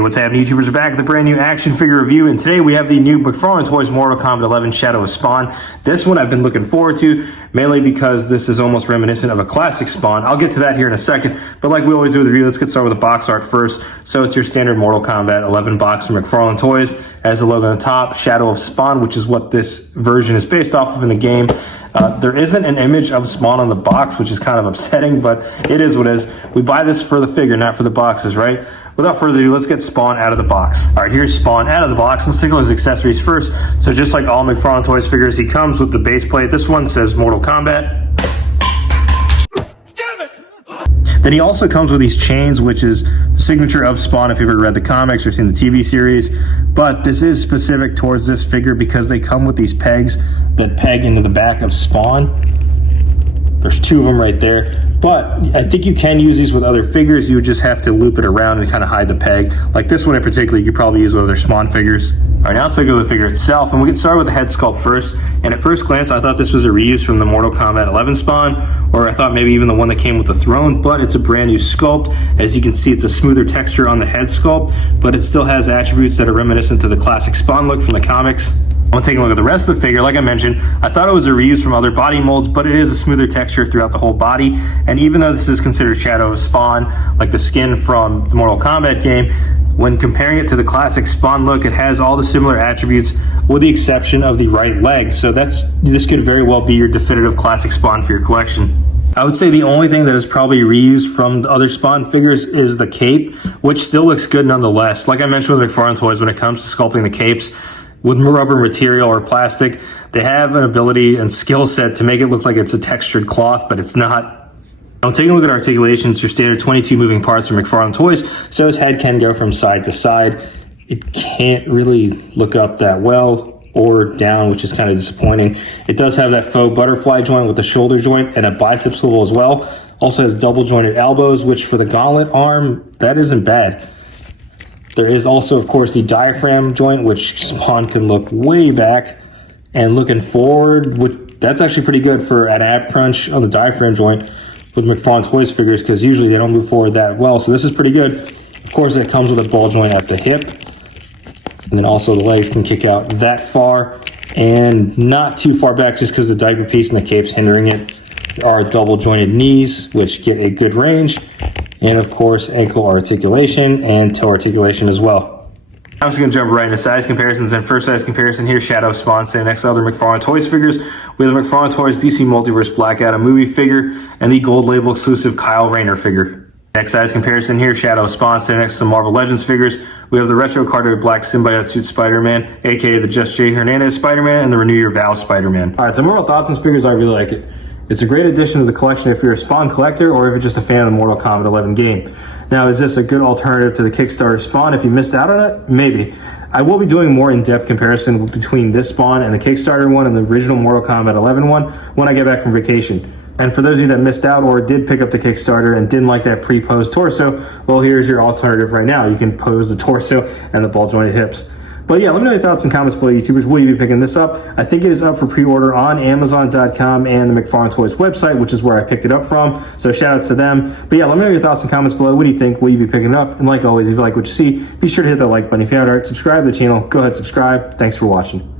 Hey, what's happening, YouTubers? We're back with a brand new action figure review, and today we have the new McFarlane Toys Mortal Kombat 11 Shadow of Spawn. This one I've been looking forward to, mainly because this is almost reminiscent of a classic Spawn. I'll get to that here in a second, but like we always do with the review, let's get started with the box art first. So it's your standard Mortal Kombat 11 box from McFarlane Toys. As the logo on the top, Shadow of Spawn, which is what this version is based off of in the game. There isn't an image of Spawn on the box, which is kind of upsetting, but it is what it is. We buy this for the figure, not for the boxes, right? Without further ado, let's get Spawn out of the box. All right, here's Spawn out of the box. Let's take a look at his accessories first. So just like all McFarlane Toys figures, he comes with the base plate. This one says Mortal Kombat. Then he also comes with these chains, which is signature of Spawn if you've ever read the comics or seen the TV series. But this is specific towards this figure because they come with these pegs that peg into the back of Spawn. There's two of them right there. But I think you can use these with other figures. You would just have to loop it around and kind of hide the peg. Like this one in particular, you could probably use with other Spawn figures. All right, now let's look at the figure itself, and we get started with the head sculpt first. And at first glance, I thought this was a reuse from the Mortal Kombat 11 Spawn, or I thought maybe even the one that came with the throne, but it's a brand new sculpt. As you can see, it's a smoother texture on the head sculpt, but it still has attributes that are reminiscent to the classic Spawn look from the comics. I want to take a look at the rest of the figure. Like I mentioned, I thought it was a reuse from other body molds, but it is a smoother texture throughout the whole body. And even though this is considered Shadow of Spawn, like the skin from the Mortal Kombat game, when comparing it to the classic Spawn look, it has all the similar attributes with the exception of the right leg. So this could very well be your definitive classic Spawn for your collection. I would say the only thing that is probably reused from the other Spawn figures is the cape, which still looks good nonetheless. Like I mentioned with McFarlane Toys, when it comes to sculpting the capes, with rubber material or plastic, they have an ability and skill set to make it look like it's a textured cloth, but it's not. Now taking a look at articulation, it's your standard 22 moving parts from McFarlane Toys, so his head can go from side to side. It can't really look up that well or down, which is kind of disappointing. It does have that faux butterfly joint with the shoulder joint and a bicep swivel as well. Also has double jointed elbows, which for the gauntlet arm, that isn't bad. There is also, of course, the diaphragm joint, which Spawn can look way back. And looking forward, that's actually pretty good for an ab crunch on the diaphragm joint with McFarlane Toys figures, because usually they don't move forward that well. So this is pretty good. Of course, it comes with a ball joint at the hip. And then also the legs can kick out that far and not too far back just because the diaper piece and the cape's hindering it. There are double jointed knees, which get a good range. And of course, ankle articulation and toe articulation as well. I'm just going to jump right into size comparisons. And first size comparison here, Shadow of Spawn standing next to other McFarlane Toys figures. We have the McFarlane Toys DC Multiverse Black Adam movie figure and the gold label exclusive Kyle Rayner figure. Next size comparison here, Shadow of Spawn standing next to some Marvel Legends figures. We have the retro carded black symbiote suit Spider-Man, aka the Just J Hernandez Spider-Man, and the Renew Your Vows Spider-Man. All right, some overall thoughts on these figures. I really like it. It's a great addition to the collection if you're a Spawn collector or if you're just a fan of the Mortal Kombat 11 game. Now, is this a good alternative to the Kickstarter Spawn if you missed out on it? Maybe. I will be doing more in-depth comparison between this Spawn and the Kickstarter one and the original Mortal Kombat 11 one when I get back from vacation. And for those of you that missed out or did pick up the Kickstarter and didn't like that pre-posed torso, well, here's your alternative right now. You can pose the torso and the ball-jointed hips. But yeah, let me know your thoughts and comments below, YouTubers. Will you be picking this up? I think it is up for pre-order on Amazon.com and the McFarlane Toys website, which is where I picked it up from. So shout out to them. But yeah, let me know your thoughts and comments below. What do you think? Will you be picking it up? And like always, if you like what you see, be sure to hit that like button. If you haven't already, subscribe to the channel. Go ahead, subscribe. Thanks for watching.